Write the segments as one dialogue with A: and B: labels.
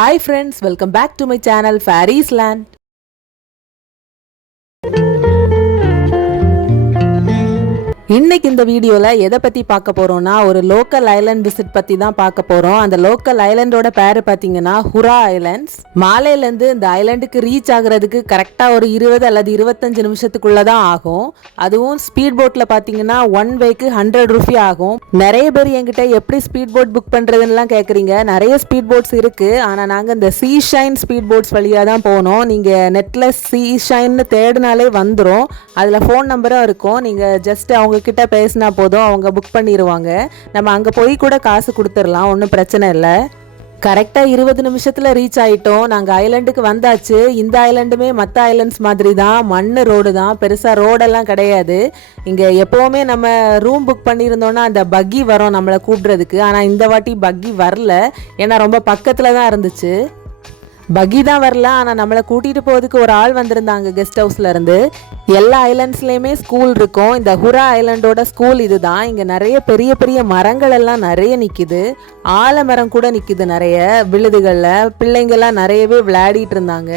A: hi friends welcome back to my channel fairies land இன்னைக்கு இந்த வீடியோவில் எதை பற்றி பார்க்க போகிறோம்னா ஒரு லோக்கல் ஐலண்ட் விசிட் பற்றி தான் பார்க்க போகிறோம் அந்த லோக்கல் ஐலண்டோட பேர் பார்த்தீங்கன்னா ஹுரா ஐலண்ட்ஸ் மாலையிலேருந்து இந்த ஐலண்டுக்கு ரீச் ஆகுறதுக்கு கரெக்டாக ஒரு இருபது அல்லது இருபத்தஞ்சு நிமிஷத்துக்குள்ளே தான் ஆகும். அதுவும் ஸ்பீட் போட்டில் பார்த்தீங்கன்னா ஒன் வேக்கு ஹண்ட்ரட் ருபி ஆகும். நிறைய பேர் என்கிட்ட எப்படி ஸ்பீட் போட் புக் பண்ணுறதுன்னெலாம் கேட்குறீங்க நிறைய ஸ்பீட் போட்ஸ் இருக்குது ஆனால் நாங்கள் இந்த சீ ஷைன் ஸ்பீட் போட்ஸ் வழியாக தான் போனோம். நீங்கள் நெட்டில் சீ ஷைன்னு தேடினாலே வந்துடும் அதில் ஃபோன் நம்பரும் இருக்கும். நீங்கள் ஜஸ்ட் அவங்க கிட்ட பேசினா போதும் அவங்க புக் பண்ணிடுவாங்க நம்ம அங்கே போய் கூட காசு கொடுத்துடலாம் ஒன்றும் பிரச்சனை இல்லை. கரெக்டாக இருபது நிமிஷத்தில் ரீச் ஆகிட்டோம் நாங்கள் ஐலண்டுக்கு வந்தாச்சு. இந்த ஐலண்டுமே மற்ற ஐலண்ட்ஸ் மாதிரி தான் மண் ரோடு தான் பெருசாக ரோடெல்லாம் கிடையாது. இங்கே எப்போவுமே நம்ம ரூம் புக் பண்ணியிருந்தோன்னா அந்த பக்கி வரும் நம்மளை கூப்பிட்றதுக்கு. ஆனால் இந்த வாட்டி பக்கி வரல. ஏன்னா ரொம்ப பக்கத்தில் தான் இருந்துச்சு. பகி தான் வரல ஆனால் நம்மளை கூட்டிகிட்டு போகிறதுக்கு ஒரு ஆள் வந்திருந்தாங்க கெஸ்ட் ஹவுஸ்லேருந்து எல்லா ஐலண்ட்ஸ்லேயுமே ஸ்கூல் இருக்கும். இந்த ஹுரா ஐலண்டோட ஸ்கூல் இதுதான். இங்கே நிறைய பெரிய பெரிய மரங்கள் எல்லாம் நிறைய நிற்கிது ஆலமரம் கூட நிற்கிது நிறைய விழுதுகளில். பிள்ளைங்கள்லாம் நிறையவே விளையாடிட்டு இருந்தாங்க.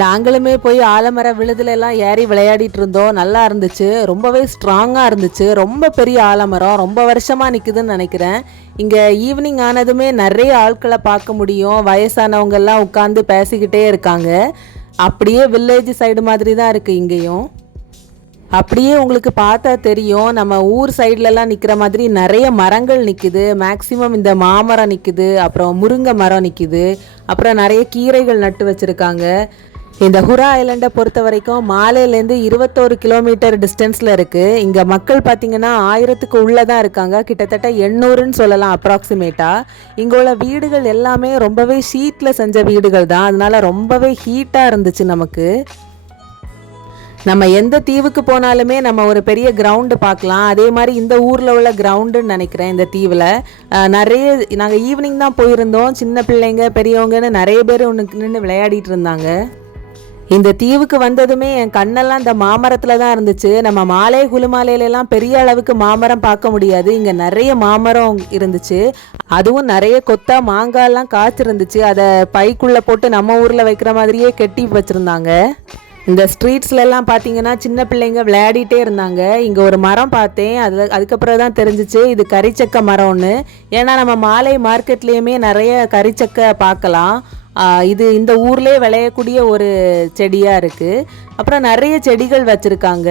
A: நாங்களுமே போய் ஆலமர விழுதுல எல்லாம் ஏறி விளையாடிட்டு இருந்தோம். நல்லா இருந்துச்சு. ரொம்பவே ஸ்ட்ராங்காக இருந்துச்சு. ரொம்ப பெரிய ஆலமரம். ரொம்ப வருஷமாக நிற்குதுன்னு நினைக்கிறேன். இங்கே ஈவினிங் ஆனதுமே நிறைய ஆட்களை பார்க்க முடியும். வயசானவங்கெல்லாம் உட்காந்து பேசிக்கிட்டே இருக்காங்க. அப்படியே வில்லேஜ் சைடு மாதிரி தான் இருக்குது இங்கேயும். அப்படியே உங்களுக்கு பார்த்தா தெரியும். நம்ம ஊர் சைட்லலாம் நிற்கிற மாதிரி நிறைய மரங்கள் நிற்குது மேக்ஸிமம் இந்த மாமரம் நிற்குது அப்புறம் முருங்கை மரம் நிற்குது அப்புறம் நிறைய கீரைகள் நட்டு வச்சுருக்காங்க. இந்த ஹுரா ஐலண்டை பொறுத்த வரைக்கும் மாலையிலேருந்து இருபத்தோரு கிலோமீட்டர் டிஸ்டன்ஸில் இருக்குது இங்கே மக்கள் பார்த்தீங்கன்னா ஆயிரத்துக்கு உள்ளே தான் இருக்காங்க. கிட்டத்தட்ட எண்ணூறுன்னு சொல்லலாம் அப்ராக்சிமேட்டாக இங்கே உள்ள வீடுகள் எல்லாமே ரொம்பவே ஷீட்டில் செஞ்ச வீடுகள் தான். அதனால் ரொம்பவே ஹீட்டாக இருந்துச்சு நமக்கு. நம்ம எந்த தீவுக்கு போனாலுமே நம்ம ஒரு பெரிய கிரவுண்டு பார்க்கலாம். அதே மாதிரி இந்த ஊரில் உள்ள கிரவுண்டுன்னு நினைக்கிறேன் இந்த தீவில். நிறைய நாங்கள் ஈவினிங் தான் போயிருந்தோம். சின்ன பிள்ளைங்க பெரியவங்கன்னு நிறைய பேர் ஒன்று நின்று விளையாடிட்டு இருந்தாங்க. இந்த தீவுக்கு வந்ததுமே என் கண்ணெல்லாம் இந்த மாமரத்தில் தான் இருந்துச்சு. நம்ம மாலை குலுமாலையிலலாம் பெரிய அளவுக்கு மாமரம் பார்க்க முடியாது. இங்கே நிறைய மாமரம் இருந்துச்சு. அதுவும் நிறைய கொத்தா மாங்காய்லாம் காய்ச்சிருந்துச்சு. அதை பைக்குள்ளே போட்டு நம்ம ஊரில் வைக்கிற மாதிரியே கெட்டி வச்சுருந்தாங்க. இந்த ஸ்ட்ரீட்ஸ்லலாம் பார்த்தீங்கன்னா சின்ன பிள்ளைங்க விளையாடிட்டே இருந்தாங்க. இங்கே ஒரு மரம் பார்த்தேன். அது அதுக்கப்புறம் தான் தெரிஞ்சிச்சு இது கறிச்சக்க மரம்னு. ஏன்னா நம்ம மாலை மார்க்கெட்லேயுமே நிறைய கரிச்சக்க பார்க்கலாம். இது இந்த ஊர்லேயே விளையக்கூடிய ஒரு செடியாக இருக்குது அப்புறம் நிறைய செடிகள் வச்சுருக்காங்க.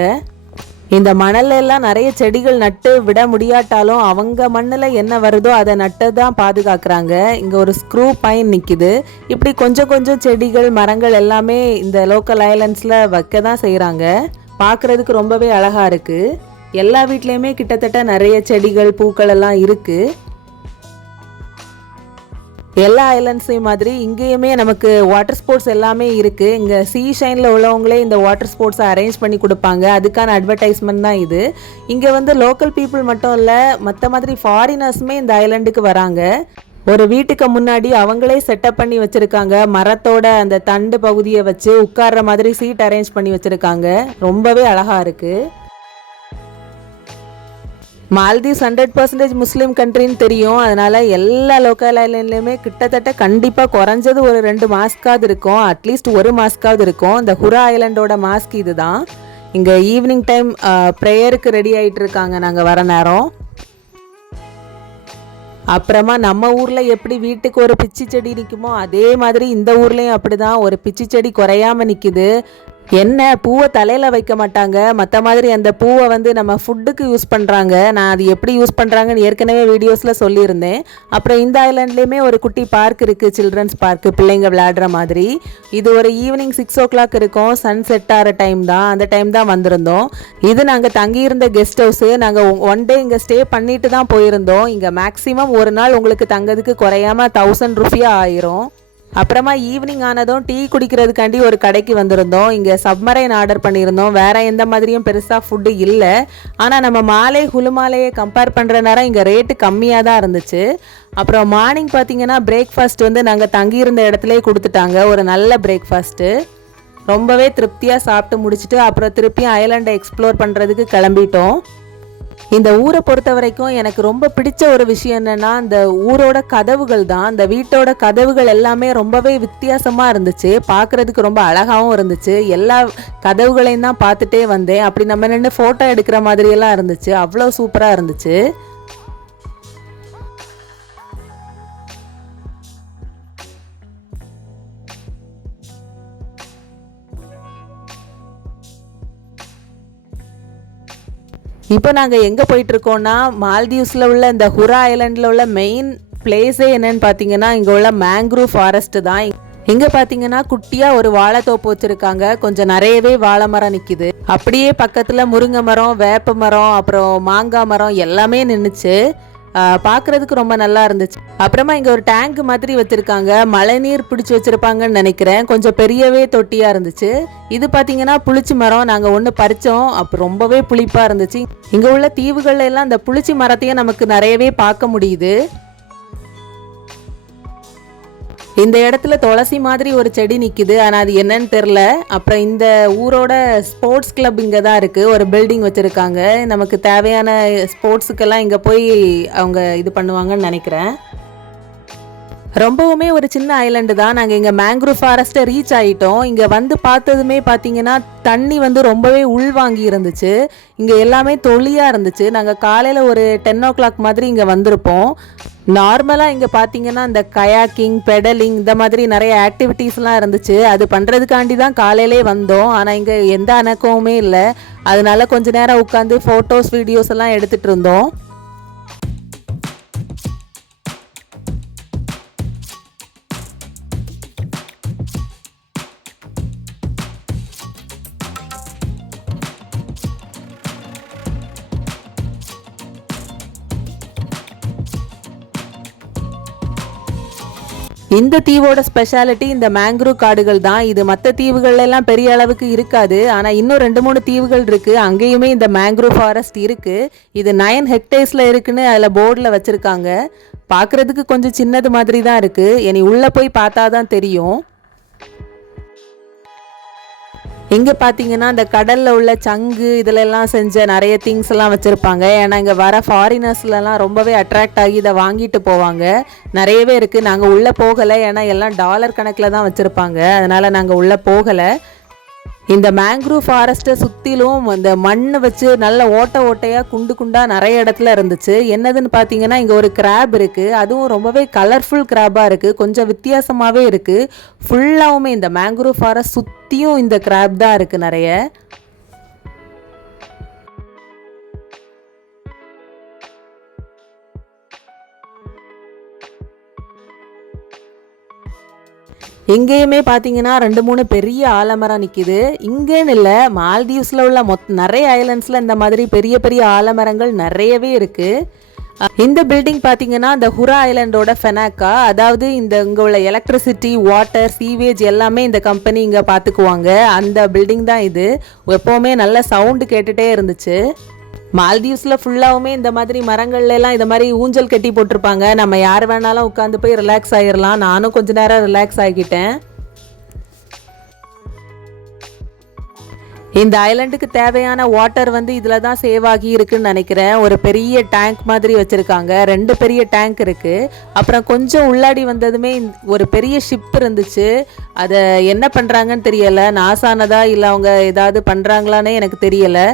A: இந்த மணல்ல எல்லாம் நிறைய செடிகள் நட்டு விட முடியாட்டாலும் அவங்க மண்ணில் என்ன வருதோ அதை நட்டு தான் பாதுகாக்கிறாங்க. இங்கே ஒரு ஸ்க்ரூ பைன் நிற்கிது இப்படி கொஞ்சம் கொஞ்சம் செடிகள் மரங்கள் எல்லாமே இந்த லோக்கல் ஐலண்ட்ஸில் வைக்க தான் செய்கிறாங்க பார்க்குறதுக்கு ரொம்பவே அழகாக இருக்குது எல்லா வீட்லேயுமே கிட்டத்தட்ட நிறைய செடிகள் பூக்கள் எல்லாம் இருக்குது எல்லா ஐலண்ட்ஸையும் மாதிரி இங்கேயுமே நமக்கு வாட்டர் ஸ்போர்ட்ஸ் எல்லாமே இருக்குது இங்கே சீ ஷைனில் உள்ளவங்களே இந்த வாட்டர் ஸ்போர்ட்ஸை அரேஞ்ச் பண்ணி கொடுப்பாங்க. அதுக்கான அட்வர்டைஸ்மெண்ட் தான் இது. இங்கே வந்து லோக்கல் பீப்புள் மட்டும் இல்லை மற்ற மாதிரி ஃபாரினர்ஸுமே இந்த ஐலண்டுக்கு வராங்க. ஒரு வீட்டுக்கு முன்னாடி அவங்களே செட்டப் பண்ணி வச்சுருக்காங்க. மரத்தோட அந்த தண்டு பகுதியை வச்சு உட்கார்ற மாதிரி சீட் அரேஞ்ச் பண்ணி வச்சுருக்காங்க. ரொம்பவே அழகாக இருக்குது மால்தீவ்ஸ் ஹண்ட்ரட் பர்சன்டேஜ் முஸ்லீம் கண்ட்ரின்னு தெரியும். அதனால் எல்லா லோக்கல் ஐலண்ட்லேயுமே கிட்டத்தட்ட கண்டிப்பாக குறைஞ்சது ஒரு ரெண்டு மாஸ்க்காவது இருக்கும். அட்லீஸ்ட் ஒரு மாஸ்க்காவது இருக்கும். இந்த ஹுரா ஐலண்டோட மாஸ்க் இதுதான். இங்கே ஈவினிங் டைம் ப்ரேயருக்கு ரெடி ஆகிட்டு இருக்காங்க நாங்கள் வர நேரம். அப்புறமா நம்ம ஊரில் எப்படி வீட்டுக்கு ஒரு பிச்சி செடி நிற்குமோ அதே மாதிரி இந்த ஊர்லேயும் அப்படிதான். ஒரு பிச்சி செடி குறையாம நிற்கிது என்ன பூவை தலையில் வைக்க மாட்டாங்க. மற்ற மாதிரி அந்த பூவை வந்து நம்ம ஃபுட்டுக்கு யூஸ் பண்ணுறாங்க நான் அது எப்படி யூஸ் பண்ணுறாங்கன்னு ஏற்கனவே வீடியோஸில் சொல்லியிருந்தேன். அப்புறம் இந்த ஐலாண்ட்லேயுமே ஒரு குட்டி பார்க் இருக்குது சில்ட்ரன்ஸ் பார்க்கு பிள்ளைங்க விளையாடுற மாதிரி. இது ஒரு ஈவினிங் சிக்ஸ் ஓ கிளாக் இருக்கும். சன் செட் ஆகிற டைம் தான். அந்த டைம் தான் வந்திருந்தோம். இது நாங்கள் தங்கியிருந்த கெஸ்ட் ஹவுஸு நாங்கள் ஒன் டே இங்கே ஸ்டே பண்ணிட்டு தான் போயிருந்தோம். இங்கே மேக்ஸிமம் ஒரு நாள் உங்களுக்கு தங்கிறதுக்கு குறையாம தௌசண்ட் ருபியா ஆயிரும். அப்புறமா ஈவினிங் ஆனதும் டீ குடிக்கிறதுக்காண்டி ஒரு கடைக்கு வந்திருந்தோம். இங்கே சப்மரைன் ஆர்டர் பண்ணியிருந்தோம். வேறு எந்த மாதிரியும் பெருசாக ஃபுட்டு இல்லை. ஆனால் நம்ம மாலை குலுமாலையை கம்பேர் பண்ணுற நேரம் இங்கே ரேட்டு கம்மியாக தான் இருந்துச்சு. அப்புறம் மார்னிங் பார்த்தீங்கன்னா பிரேக்ஃபாஸ்ட் வந்து நாங்கள் தங்கியிருந்த இடத்துலயே கொடுத்துட்டாங்க. ஒரு நல்ல பிரேக்ஃபாஸ்ட்டு ரொம்பவே திருப்தியாக சாப்பிட்டு முடிச்சுட்டு அப்புறம் திருப்பியும் ஐலாண்டை எக்ஸ்ப்ளோர் பண்ணுறதுக்கு கிளம்பிட்டோம். இந்த ஊரை பொறுத்த வரைக்கும் எனக்கு ரொம்ப பிடிச்ச ஒரு விஷயம் என்னன்னா இந்த ஊரோட கதவுகள் தான். இந்த வீட்டோட கதவுகள் எல்லாமே ரொம்பவே வித்தியாசமாக இருந்துச்சு. பார்க்குறதுக்கு ரொம்ப அழகாகவும் இருந்துச்சு. எல்லா கதவுகளையும் தான் பார்த்துட்டே வந்தேன். அப்படி நம்ம நின்று ஃபோட்டோ எடுக்கிற மாதிரியெல்லாம் இருந்துச்சு. அவ்வளோ சூப்பராக இருந்துச்சு. இப்போ நாங்கள் எங்கே போயிட்டுருக்கோம்னா மால்தீவ்ஸில் உள்ள இந்த ஹுரா ஐலண்டில் உள்ள மெயின் பிளேஸே என்னன்னு பார்த்தீங்கன்னா இங்கே உள்ள மேங்க்ரூவ் ஃபாரஸ்ட் தான். இங்கே பார்த்தீங்கன்னா குட்டியாக ஒரு வாழைத்தோப்பு வச்சுருக்காங்க. கொஞ்சம் நிறையவே வாழை மரம் நிற்கிது அப்படியே பக்கத்தில் முருங்கை மரம் வேப்ப மரம் அப்புறம் மாங்காய் மரம் எல்லாமே நின்றுச்சு பார்க்குறதுக்கு ரொம்ப நல்லா இருந்துச்சு. அப்புறமா இங்கே ஒரு டேங்க் மாதிரி வச்சுருக்காங்க. மழைநீர் பிடிச்சி வச்சுருப்பாங்கன்னு நினைக்கிறேன். கொஞ்சம் பெரியவே தொட்டியாக இருந்துச்சு. இது பார்த்தீங்கன்னா புளிச்சி மரம். நாங்கள் ஒன்று பறித்தோம் அப்போ ரொம்பவே புளிப்பாக இருந்துச்சு. இங்கே உள்ள தீவுகள்ல எல்லாம் புளிச்சி மரத்தையும் நமக்கு நிறையவே பார்க்க முடியுது. இந்த இடத்துல துளசி மாதிரி ஒரு செடி நிற்குது ஆனால் அது என்னன்னு தெரில அப்புறம் இந்த ஊரோட ஸ்போர்ட்ஸ் கிளப் இங்கே தான் இருக்குது ஒரு பில்டிங் வச்சுருக்காங்க. நமக்கு தேவையான ஸ்போர்ட்ஸுக்கெல்லாம் இங்கே போய் அவங்க இது பண்ணுவாங்கன்னு நினைக்கிறேன். ரொம்பவுமே ஒரு சின்ன ஐலண்டு தான். நாங்கள் இங்கே மேங்க்ரூவ் ஃபாரஸ்ட்டை ரீச் ஆகிட்டோம் இங்கே வந்து பார்த்ததுமே பார்த்தீங்கன்னா தண்ணி வந்து ரொம்பவே உள்வாங்கி இருந்துச்சு. இங்கே எல்லாமே தொளியாக இருந்துச்சு. நாங்கள் காலையில் ஒரு டென் ஓ கிளாக் மாதிரி இங்கே வந்திருப்போம். நார்மலாக இங்கே பார்த்தீங்கன்னா இந்த கயாக்கிங் பெடலிங் இந்த மாதிரி நிறைய ஆக்டிவிட்டீஸ்லாம் இருந்துச்சு. அது பண்ணுறதுக்காண்டி தான் காலையிலே வந்தோம். ஆனால் இங்கே எந்த அணக்கமுமே இல்லை. அதனால கொஞ்ச நேரம் உட்காந்து ஃபோட்டோஸ் வீடியோஸ் எல்லாம் எடுத்துகிட்டு இருந்தோம். இந்த தீவோட ஸ்பெஷாலிட்டி இந்த மேங்க்ரூவ் காடுகள் தான். இது மற்ற தீவுகள்ல எல்லாம் பெரிய அளவுக்கு இருக்காது. ஆனால் இன்னும் ரெண்டு மூணு தீவுகள் இருக்கு. அங்கேயுமே இந்த மேங்க்ரூவ் ஃபாரஸ்ட் இருக்கு. இது நைன் ஹெக்டேர்ஸில் இருக்குன்னு அதில் போர்டில் வச்சுருக்காங்க. பார்க்கறதுக்கு கொஞ்சம் சின்னது மாதிரி தான் இருக்குது இனி உள்ளே போய் பார்த்தா தான் தெரியும். இங்கே பார்த்தீங்கன்னா இந்த கடலில் உள்ள சங்கு இதிலெல்லாம் செஞ்ச நிறைய திங்ஸ் எல்லாம் வச்சுருப்பாங்க. ஏன்னா இங்கே வர ஃபாரினர்ஸ்லலாம் ரொம்பவே அட்ராக்ட் ஆகி இதை வாங்கிட்டு போவாங்க. நிறையவே இருக்குது நாங்கள் உள்ளே போகலை. ஏன்னா எல்லாம் டாலர் கணக்கில் தான் வச்சுருப்பாங்க. அதனால் நாங்கள் உள்ளே போகலை. இந்த மேங்க்ரூவ் ஃபாரஸ்ட்டை சுற்றிலும் அந்த மண் வச்சு நல்ல ஓட்ட ஓட்டையாக குண்டு குண்டாக நிறைய இடத்துல இருந்துச்சு. என்னதுன்னு பார்த்தீங்கன்னா இங்கே ஒரு கிராப் இருக்குது அதுவும் ரொம்பவே கலர்ஃபுல் கிராபாக இருக்குது கொஞ்சம் வித்தியாசமாகவே இருக்குது ஃபுல்லாகவுமே இந்த மேங்க்ரூவ் ஃபாரஸ்ட் சுற்றியும் இந்த கிராப் தான் இருக்குது நிறைய. எங்கேயுமே பார்த்தீங்கன்னா ரெண்டு மூணு பெரிய ஆலமரம் நிற்கிது இங்கேன்னு இல்லை மால்தீவ்ஸில் உள்ள மொத் நிறைய ஐலண்ட்ஸில் இந்த மாதிரி பெரிய பெரிய ஆலமரங்கள் நிறையவே இருக்குது இந்த பில்டிங் பார்த்தீங்கன்னா இந்த ஹுரா ஐலண்டோட ஃபெனாக்கா அதாவது இந்த இங்கே உள்ள எலக்ட்ரிசிட்டி வாட்டர் சீவேஜ் எல்லாமே இந்த கம்பெனி இங்கே பார்த்துக்குவாங்க அந்த பில்டிங் தான் இது. எப்போவுமே நல்ல சவுண்டு கேட்டுகிட்டே இருந்துச்சு. மால்தீவ்ஸில் ஃபுல்லாகவுமே இந்த மாதிரி மரங்கள்லாம் இந்த மாதிரி ஊஞ்சல் கட்டி போட்டிருப்பாங்க. நம்ம யார் வேணாலும் உட்காந்து போய் ரிலாக்ஸ் ஆகிடலாம் நானும் கொஞ்ச நேரம் ரிலாக்ஸ் ஆகிக்கிட்டேன் இந்த ஐலண்டுக்கு தேவையான வாட்டர் வந்து இதில் தான் சேவ் ஆகி இருக்குன்னு நினைக்கிறேன். ஒரு பெரிய டேங்க் மாதிரி வச்சுருக்காங்க. ரெண்டு பெரிய டேங்க் இருக்குது அப்புறம் கொஞ்சம் உள்ளாடி வந்ததுமே ஒரு பெரிய ஷிப் இருந்துச்சு. அதை என்ன பண்ணுறாங்கன்னு தெரியலை. நாசானதா இல்லை அவங்க ஏதாவது பண்ணுறாங்களான்னே எனக்கு தெரியலை.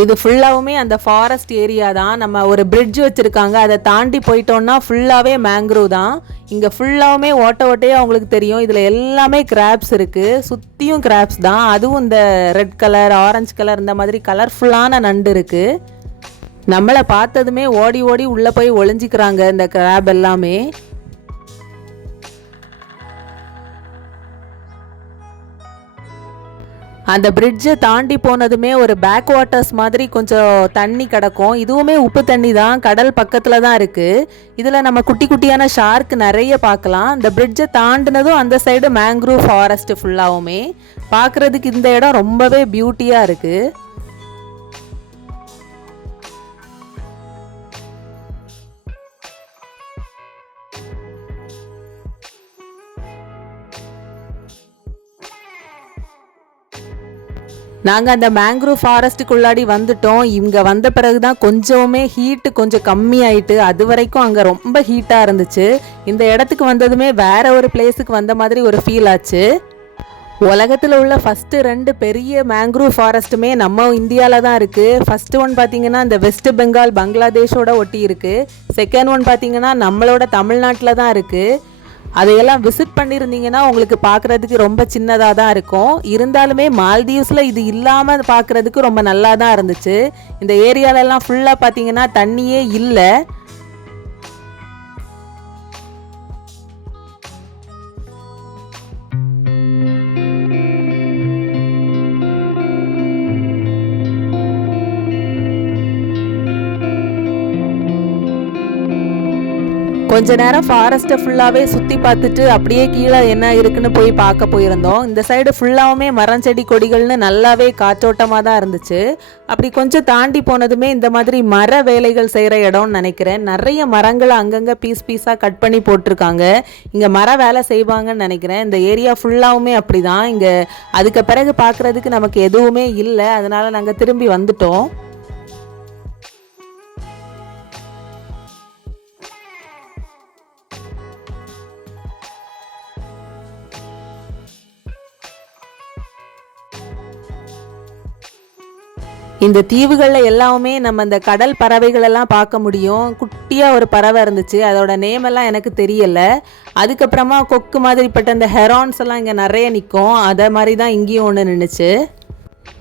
A: இது ஃபுல்லாகவுமே அந்த ஃபாரஸ்ட் ஏரியா தான். நம்ம ஒரு பிரிட்ஜ் வச்சுருக்காங்க. அதை தாண்டி போயிட்டோம்னா ஃபுல்லாகவே மேங்க்ரோவ் தான். இங்கே ஃபுல்லாகவுமே ஓட்ட ஓட்டையே அவங்களுக்கு தெரியும். இதில் எல்லாமே கிராப்ஸ் இருக்குது சுற்றியும் கிராப்ஸ் தான். அதுவும் இந்த ரெட் கலர் ஆரஞ்சு கலர் இந்த மாதிரி கலர்ஃபுல்லான நண்டு இருக்குது நம்மளை பார்த்ததுமே ஓடி ஓடி உள்ளே போய் ஒளிஞ்சிக்கிறாங்க இந்த கிராப் எல்லாமே. அந்த பிரிட்ஜை தாண்டி போனதுமே ஒரு பேக் வாட்டர்ஸ் மாதிரி கொஞ்சம் தண்ணி கிடக்கும். இதுவுமே உப்பு தண்ணி தான் கடல் பக்கத்தில் தான் இருக்குது இதில் நம்ம குட்டி குட்டியான ஷார்க் நிறைய பார்க்கலாம். இந்த பிரிட்ஜை தாண்டினதும் அந்த சைடு மேங்க்ரூவ் ஃபாரஸ்ட் ஃபுல்லாகவுமே பார்க்குறதுக்கு இந்த இடம் ரொம்பவே பியூட்டியாக இருக்குது நாங்கள் அந்த மேங்க்ரூவ் ஃபாரஸ்ட்டுக்குள்ளாடி வந்துட்டோம். இங்கே வந்த பிறகு தான் கொஞ்சமே ஹீட்டு கொஞ்சம் கம்மியாயிட்டு அது வரைக்கும் அங்கே ரொம்ப ஹீட்டாக இருந்துச்சு. இந்த இடத்துக்கு வந்ததுமே வேற ஒரு பிளேஸுக்கு வந்த மாதிரி ஒரு ஃபீல் ஆச்சு. உலகத்தில் உள்ள ஃபஸ்ட்டு ரெண்டு பெரிய மேங்க்ரூவ் ஃபாரஸ்ட்டுமே நம்ம இந்தியாவில் தான் இருக்குது ஃபஸ்ட்டு ஒன் பார்த்தீங்கன்னா இந்த வெஸ்ட் பெங்கால் பங்களாதேஷோட ஒட்டி இருக்குது செகண்ட் ஒன் பார்த்தீங்கன்னா நம்மளோட தமிழ்நாட்டில் தான் இருக்குது அதையெல்லாம் விசிட் பண்ணியிருந்தீங்கன்னா உங்களுக்கு பார்க்குறதுக்கு ரொம்ப சின்னதாக தான் இருக்கும். இருந்தாலுமே மால்தீவ்ஸில் இது இல்லாமல் பார்க்குறதுக்கு ரொம்ப நல்லா தான் இருந்துச்சு. இந்த ஏரியாலெல்லாம் ஃபுல்லாக பார்த்தீங்கன்னா தண்ணியே இல்லை. கொஞ்ச நேரம் ஃபாரஸ்ட்டை ஃபுல்லாகவே சுற்றி பார்த்துட்டு அப்படியே கீழே என்ன இருக்குன்னு போய் பார்க்க போயிருந்தோம். இந்த சைடு ஃபுல்லாகவுமே மரம் செடி கொடிகள்னு நல்லாவே காற்றோட்டமாக தான் இருந்துச்சு. அப்படி கொஞ்சம் தாண்டி போனதுமே இந்த மாதிரி மர வேலைகள் செய்கிற இடம்னு நினைக்கிறேன். நிறைய மரங்களை அங்கங்கே பீஸ் பீஸாக கட் பண்ணி போட்டிருக்காங்க. இங்கே மர வேலை செய்வாங்கன்னு நினைக்கிறேன். இந்த ஏரியா ஃபுல்லாகவுமே அப்படி தான் இங்கே அதுக்கு பிறகு பார்க்குறதுக்கு நமக்கு எதுவுமே இல்லை. அதனால் நாங்கள் திரும்பி வந்துட்டோம். இந்த தீவுகளில் எல்லாமே நம்ம இந்த கடல் பறவைகளெல்லாம் பார்க்க முடியும். குட்டியாக ஒரு பறவை இருந்துச்சு. அதோட நேம் எல்லாம் எனக்கு தெரியலை. அதுக்கப்புறமா கொக்கு மாதிரிப்பட்ட இந்த ஹெரான்ஸ் எல்லாம் இங்கே நிறைய நிற்கும் அதை மாதிரி தான் இங்கேயும் ஒன்று நின்றுச்சு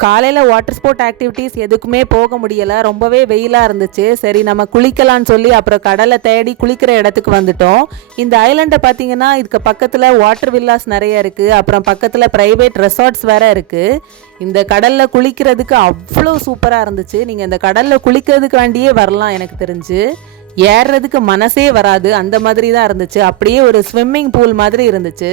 A: காலையில் வாட்டர் ஸ்போர்ட் ஆக்டிவிட்டீஸ் எதுக்குமே போக முடியலை. ரொம்பவே வெயிலாக இருந்துச்சு. சரி நம்ம குளிக்கலான்னு சொல்லி அப்புறம் கடலை தேடி குளிக்கிற இடத்துக்கு வந்துட்டோம். இந்த ஐலண்டை பார்த்தீங்கன்னா இதுக்கு பக்கத்தில் வாட்டர் வில்லாஸ் நிறைய இருக்குது அப்புறம் பக்கத்தில் ப்ரைவேட் ரெசார்ட்ஸ் வேறு இருக்குது இந்த கடலில் குளிக்கிறதுக்கு அவ்வளோ சூப்பராக இருந்துச்சு. நீங்கள் இந்த கடலில் குளிக்கிறதுக்கு வேண்டியே வரலாம் எனக்கு தெரிஞ்சு. ஏறுறதுக்கு மனசே வராது. அந்த மாதிரி தான் இருந்துச்சு. அப்படியே ஒரு ஸ்விம்மிங் பூல் மாதிரி இருந்துச்சு.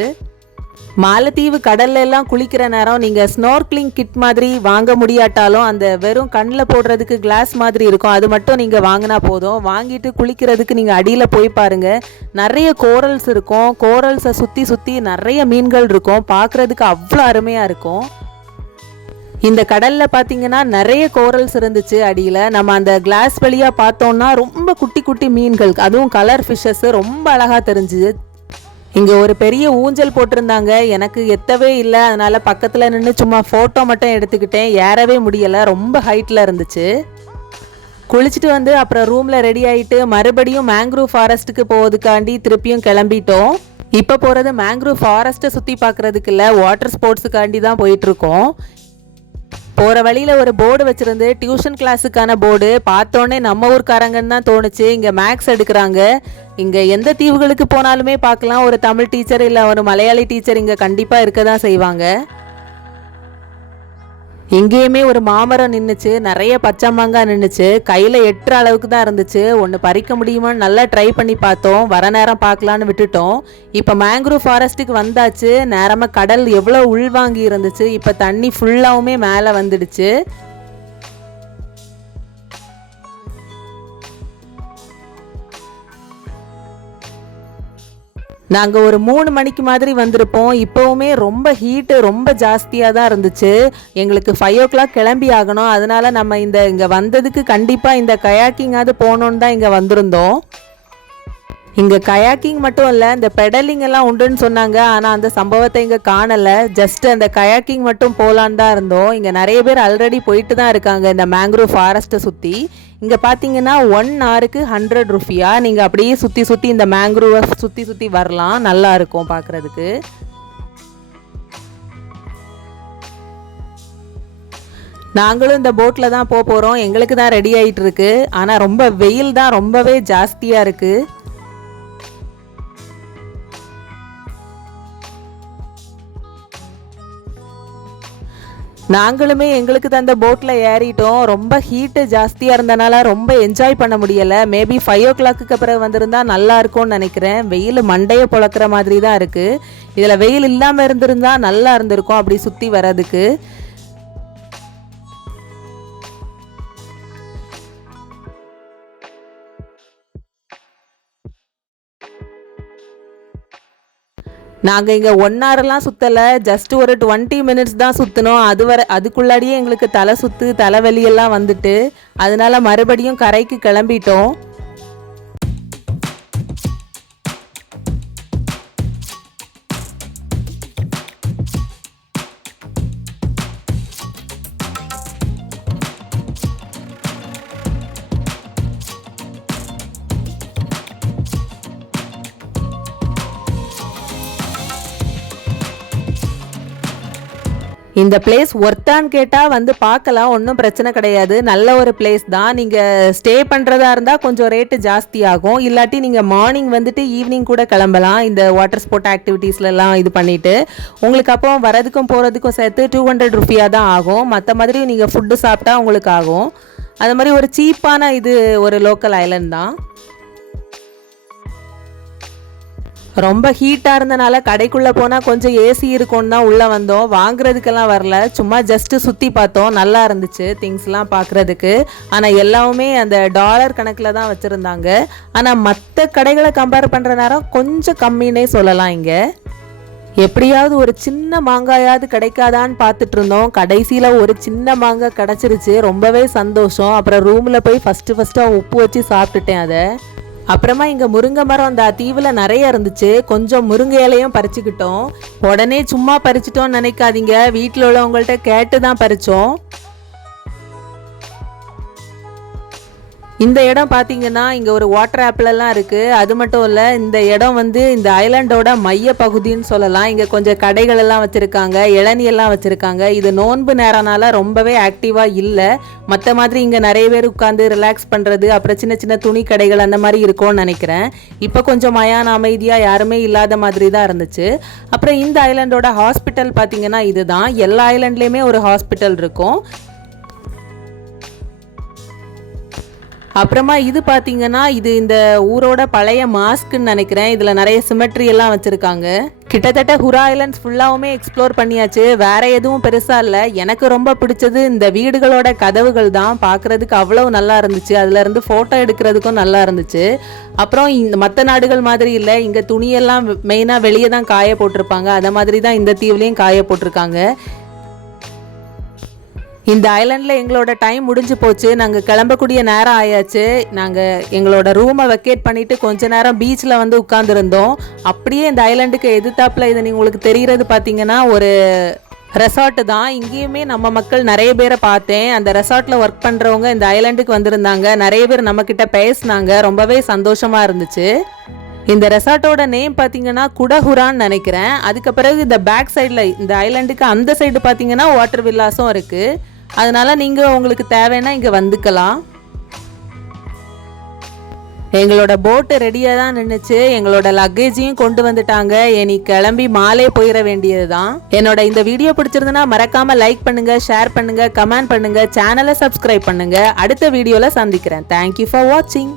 A: மாலத்தீவு கடல்ல எல்லாம் குளிக்கிற நேரம் நீங்க ஸ்னோர்க்லிங் கிட் மாதிரி வாங்க முடியாட்டாலும் அந்த வெறும் கண்ணில் போடுறதுக்கு கிளாஸ் மாதிரி இருக்கும். அது மட்டும் நீங்க வாங்கினா போதும். வாங்கிட்டு குளிக்கிறதுக்கு நீங்க அடியில் போய் பாருங்க. நிறைய கோரல்ஸ் இருக்கும். கோரல்ஸை சுற்றி சுற்றி நிறைய மீன்கள் இருக்கும். பார்க்கறதுக்கு அவ்வளோ அருமையா இருக்கும். இந்த கடலில் பார்த்தீங்கன்னா நிறைய கோரல்ஸ் இருந்துச்சு அடியில். நம்ம அந்த கிளாஸ் வழியாக பார்த்தோம்னா ரொம்ப குட்டி குட்டி மீன்கள். அதுவும் கலர் ஃபிஷ்ஷஸ் ரொம்ப அழகாக தெரிஞ்சுது. இங்கே ஒரு பெரிய ஊஞ்சல் போட்டிருந்தாங்க. எனக்கு எத்தவே இல்லை. அதனால் பக்கத்தில் நின்று சும்மா ஃபோட்டோ மட்டும் எடுத்துக்கிட்டேன். ஏறவே முடியலை. ரொம்ப ஹைட்டில் இருந்துச்சு. குளிச்சுட்டு வந்து அப்புறம் ரூமில் ரெடி ஆகிட்டு மறுபடியும் மேங்க்ரூவ் ஃபாரஸ்ட்டுக்கு போவதுக்காண்டி திருப்பியும் கிளம்பிட்டோம். இப்போ போகிறது மேங்க்ரூவ் ஃபாரஸ்ட்டை சுற்றி பார்க்குறதுக்கு இல்லை வாட்டர் ஸ்போர்ட்ஸுக்காண்டி தான் போயிட்டுருக்கோம் போகிற வழியில் ஒரு போர்டு வச்சுருந்து டியூஷன் கிளாஸுக்கான போர்டு பார்த்தோன்னே நம்ம ஊர்க்காரங்கன்னு தான் தோணுச்சு. இங்கே மேக்ஸ் எடுக்கிறாங்க. இங்கே எந்த தீவுகளுக்கு போனாலுமே பார்க்கலாம். ஒரு தமிழ் டீச்சர் இல்லை ஒரு மலையாளி டீச்சர் இங்கே கண்டிப்பாக இருக்க தான் செய்வாங்க. எங்கேயுமே ஒரு மாமரம் நின்றுச்சு நிறைய பச்சை மாங்காய் நின்றுச்சு கையில் எட்டுற அளவுக்கு தான் இருந்துச்சு. ஒன்று பறிக்க முடியுமான்னு நல்லா ட்ரை பண்ணி பார்த்தோம். வர நேரம் பார்க்கலான்னு விட்டுட்டோம். இப்போ மேங்க்ரூவ் ஃபாரஸ்ட்டுக்கு வந்தாச்சு. நேரமாக கடல் எவ்வளோ உள்வாங்கி இருந்துச்சு. இப்போ தண்ணி ஃபுல்லாகவுமே மேலே வந்துடுச்சு. நாங்கள் ஒரு மூணு மணிக்கு மாதிரி வந்திருப்போம். இப்போவுமே ரொம்ப ஹீட்டு ரொம்ப ஜாஸ்தியாக தான் இருந்துச்சு. எங்களுக்கு ஃபைவ் ஓ கிளாக் கிளம்பி ஆகணும். அதனால் நம்ம இந்த இங்கே வந்ததுக்கு கண்டிப்பாக இந்த கயாக்கிங்காவது போகணுன்னு தான் இங்கே வந்திருந்தோம். இங்கே கயாக்கிங் மட்டும் இல்லை இந்த பெடலிங் எல்லாம் உண்டுன்னு சொன்னாங்க. ஆனால் அந்த சம்பவத்தை இங்கே காணலை. ஜஸ்ட் அந்த கயாக்கிங் மட்டும் போகலான்னு தான் இருந்தோம். இங்கே நிறைய பேர் ஆல்ரெடி போயிட்டு தான் இருக்காங்க இந்த மேங்க்ரூவ் ஃபாரஸ்ட்டை சுற்றி இங்கே பார்த்தீங்கன்னா ஒன் ஹவருக்கு ஹண்ட்ரட் ருஃபியா நீங்கள் அப்படியே சுற்றி சுற்றி இந்த மேங்க்ரோவை சுற்றி சுற்றி வரலாம். நல்லா இருக்கும் பார்க்குறதுக்கு நாங்களும் இந்த போட்டில் தான் போக போகிறோம் எங்களுக்கு தான் ரெடி ஆகிட்டு இருக்கு. ஆனால் ரொம்ப வெயில் தான். ரொம்பவே ஜாஸ்தியாக இருக்குது நாங்களுமே எங்களுக்கு தந்த போட்டில் ஏறிட்டோம். ரொம்ப ஹீட்டு ஜாஸ்தியாக இருந்தனால ரொம்ப என்ஜாய் பண்ண முடியலை. மேபி ஃபைவ் ஓ கிளாக்கு பிறகு வந்திருந்தா நல்லா இருக்கும்னு நினைக்கிறேன். வெயில் மண்டையை பொழக்கிற மாதிரி தான் இருக்குது இதில் வெயில் இல்லாமல் இருந்திருந்தால் நல்லா இருந்திருக்கும் அப்படி சுற்றி வர்றதுக்கு. நாங்கள் இங்கே ஒன் ஹவர்லாம் சுற்றலை ஜஸ்ட் ஒரு டுவெண்ட்டி மினிட்ஸ் தான் சுற்றினோம் அது வரை அதுக்குள்ளாடியே எங்களுக்கு தலை சுற்று தலைவலியெல்லாம் வந்துட்டு. அதனால மறுபடியும் கரைக்கு கிளம்பிட்டோம். இந்த பிளேஸ் ஒர்த்தான்னு கேட்டால் வந்து பார்க்கலாம் ஒன்றும் பிரச்சனை கிடையாது. நல்ல ஒரு பிளேஸ் தான். நீங்கள் ஸ்டே பண்ணுறதா இருந்தால் கொஞ்சம் ரேட்டு ஜாஸ்தி ஆகும் இல்லாட்டி நீங்கள் மார்னிங் வந்துட்டு ஈவினிங் கூட கிளம்பலாம். இந்த வாட்டர் ஸ்போர்ட் ஆக்டிவிட்டீஸ்லாம் இது பண்ணிவிட்டு உங்களுக்கு அப்போ வரதுக்கும் போகிறதுக்கும் சேர்த்து டூ ஹண்ட்ரட் ருப்பியாக தான் ஆகும். மற்ற மாதிரி நீங்கள் ஃபுட்டு சாப்பிட்டா உங்களுக்கு ஆகும். அது மாதிரி ஒரு சீப்பான இது ஒரு லோக்கல் ஐலண்ட் தான். ரொம்ப ஹீட்டாக இருந்தனால கடைக்குள்ளே போனால் கொஞ்சம் ஏசி இருக்கும்னு தான் உள்ளே வந்தோம். வாங்குறதுக்கெல்லாம் வரல. சும்மா ஜஸ்ட்டு சுற்றி பார்த்தோம். நல்லா இருந்துச்சு திங்ஸ்லாம் பார்க்குறதுக்கு ஆனால் எல்லாமே அந்த டாலர் கணக்கில் தான் வச்சுருந்தாங்க. ஆனால் மற்ற கடைகளை கம்பேர் பண்ணுற நேரம் கொஞ்சம் கம்மின்னே சொல்லலாம் இங்கே. எப்படியாவது ஒரு சின்ன மாங்காயாவது கிடைக்காதான்னு பார்த்துட்டு இருந்தோம். கடைசியில் ஒரு சின்ன மாங்காய் கிடச்சிருச்சு. ரொம்பவே சந்தோஷம். அப்புறம் ரூமில் போய் ஃபஸ்ட்டு ஃபஸ்ட்டாக உப்பு வச்சு சாப்பிட்டுட்டேன் அதை. அப்புறமா இங்க முருங்கை மரம் அந்த தீவுல நிறைய இருந்துச்சு. கொஞ்சம் முருங்கை இலையும் பறிச்சுக்கிட்டோம். உடனே சும்மா பறிச்சிட்டோம்னு நினைக்காதீங்க. வீட்டில் உள்ளவங்கள்ட்ட கேட்டு தான் பறிச்சோம். இந்த இடம் பார்த்தீங்கன்னா இங்கே ஒரு வாட்டர் ஆப்பிளெல்லாம் இருக்குது அது மட்டும் இல்லை இந்த இடம் வந்து இந்த ஐலாண்டோட மைய பகுதின்னு சொல்லலாம். இங்கே கொஞ்சம் கடைகள் எல்லாம் வச்சுருக்காங்க இளநியெல்லாம் எல்லாம் வச்சுருக்காங்க. இது நோன்பு நேரம்னால ரொம்பவே ஆக்டிவாக இல்லை. மற்ற மாதிரி இங்கே நிறைய பேர் உட்காந்து ரிலாக்ஸ் பண்ணுறது அப்புறம் சின்ன சின்ன துணி கடைகள் அந்த மாதிரி இருக்கும்னு நினைக்கிறேன். இப்போ கொஞ்சம் மயான அமைதியாக யாருமே இல்லாத மாதிரி தான் இருந்துச்சு. அப்புறம் இந்த ஐலாண்டோட ஹாஸ்பிட்டல் பார்த்தீங்கன்னா இதுதான். எல்லா ஐலாண்ட்லேயுமே ஒரு ஹாஸ்பிட்டல் இருக்கும். அப்புறமா இது பார்த்தீங்கன்னா இது இந்த ஊரோட பழைய மாஸ்க்குன்னு நினைக்கிறேன். இதில் நிறைய சிமெட்ரி எல்லாம் வச்சுருக்காங்க. கிட்டத்தட்ட ஹுரா ஐலண்ட்ஸ் ஃபுல்லாவுமே எக்ஸ்ப்ளோர் பண்ணியாச்சு. வேற எதுவும் பெருசாக இல்லை. எனக்கு ரொம்ப பிடிச்சது இந்த வீடுகளோட கதவுகள் தான். பார்க்குறதுக்கு அவ்வளோ நல்லா இருந்துச்சு. அதுலேருந்து ஃபோட்டோ எடுக்கிறதுக்கும் நல்லா இருந்துச்சு. அப்புறம் இந்த மற்ற நாடுகள் மாதிரி இல்லை. இங்கே துணியெல்லாம் மெயினாக வெளியே தான் காய போட்டிருப்பாங்க. அதை மாதிரி தான் இந்த தீவுலேயும் காய போட்டிருக்காங்க. இந்த ஐலண்டில் எங்களோட டைம் முடிஞ்சு போச்சு. நாங்கள் கிளம்பக்கூடிய நேரம் ஆயாச்சு. நாங்கள் எங்களோட ரூமை வெக்கேட் பண்ணிவிட்டு கொஞ்ச நேரம் பீச்சில் வந்து உட்காந்துருந்தோம் அப்படியே இந்த ஐலண்டுக்கு எதிர்த்தாப்பில் இது நீங்கள் உங்களுக்கு தெரிகிறது பார்த்தீங்கன்னா ஒரு ரெசார்ட்டு தான். இங்கேயுமே நம்ம மக்கள் நிறைய பேரை பார்த்தேன். அந்த ரெசார்ட்டில் ஒர்க் பண்ணுறவங்க இந்த ஐலண்டுக்கு வந்திருந்தாங்க. நிறைய பேர் நம்மக்கிட்ட பேசினாங்க. ரொம்பவே சந்தோஷமாக இருந்துச்சு. இந்த ரெசார்ட்டோட நேம் பார்த்தீங்கன்னா குடஹுரான்னு நினைக்கிறேன். அதுக்கு பிறகு இந்த பேக் சைடில் இந்த ஐலண்டுக்கு அந்த சைடு பார்த்தீங்கன்னா வாட்டர் வில்லாஸும் இருக்குது அதனால் நீங்கள் உங்களுக்கு தேவைன்னா இங்கே வந்துக்கலாம். எங்களோட போட்டு ரெடியாக தான் நின்றுச்சு எங்களோட லக்கேஜையும் கொண்டு வந்துட்டாங்க. இனி கிளம்பி மாலே போயிட வேண்டியது தான் என்னோட இந்த வீடியோ பிடிச்சிருந்தனா மறக்காம லைக் பண்ணுங்க ஷேர் பண்ணுங்க கமெண்ட் பண்ணுங்க சேனலை சப்ஸ்கிரைப் பண்ணுங்க. அடுத்த வீடியோவில் சந்திக்கிறேன். தேங்க்யூ ஃபார் வாட்சிங்